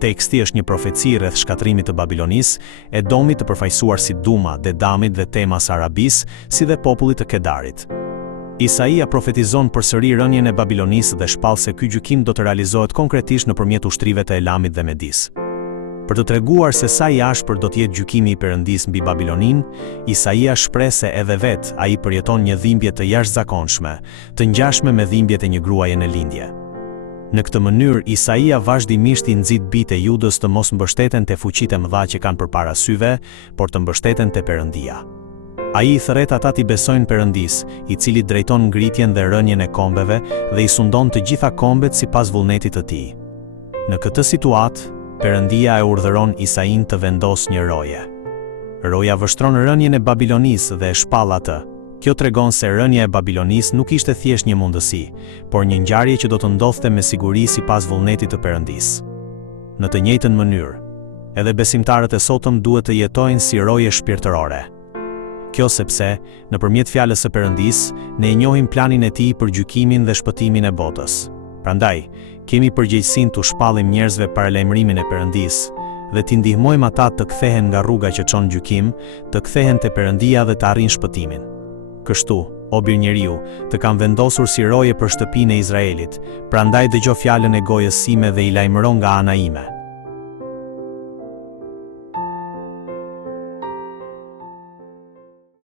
Teksti është një profeci rreth shkatrimit të Babilonisë, Edomit të përfaqësuar si Duma, Dedamit dhe Temas Arabis, si dhe popullit të Kedarit. Isaia profetizon përsëri rënien e Babilonisë dhe shpall se ky gjykim do të realizohet konkretisht nëpërmjet ushtrive të Elamit dhe Medis. Për të treguar se sa i ashpër do të jetë gjykimi i Perëndis mbi Babiloninë, Isaia shpreh se edhe vetë ai përjeton një dhimbje të jashtëzakonshme, të ngjashme me dhimbjet e një gruaje në lindje. Në këtë mënyrë, Isaia vazhdimisht i nxit bijtë e Judës të mos mbështeten te fuqitë e mëdha që kanë përpara syve, por të mbështeten te Perëndia. Ai i thret ata t'i besojnë Perëndis, i cili drejton ngritjen dhe rënien e kombeve dhe i sundon të gjitha kombet sipas vullnetit të tij. Në këtë situatë, Perëndia e urdhëron Isain të vendosë një roje. Roja vështron rënien e Babilonisë dhe e shpall atë. Kjo tregon se rënja e Babilonisë nuk ishte thjesht një mundësi, por një ngjarje që do të ndodhte me siguri sipas vullnetit të Perëndisë. Në të njëjtën mënyrë, edhe besimtarët e sotëm duhet të jetojnë si roje shpirtërore. Kjo sepse, nëpërmjet fjalës së Perëndisë, ne e njohim planin e tij për gjykimin dhe shpëtimin e botës. Prandaj, kemi përgjegjësinë t'u shpallim njerëzve paralajmërimin e Perëndisë dhe t'i ndihmojmë ata të kthehen nga rruga që çon gjykim, të kthehen te Perëndia dhe të arrijnë shpëtimin. Kështu, o bir njeriu, të kam vendosur si roje për shtëpinë e Izraelit, prandaj dëgjo fjalën e gojës sime dhe i lajmëro nga ana ime.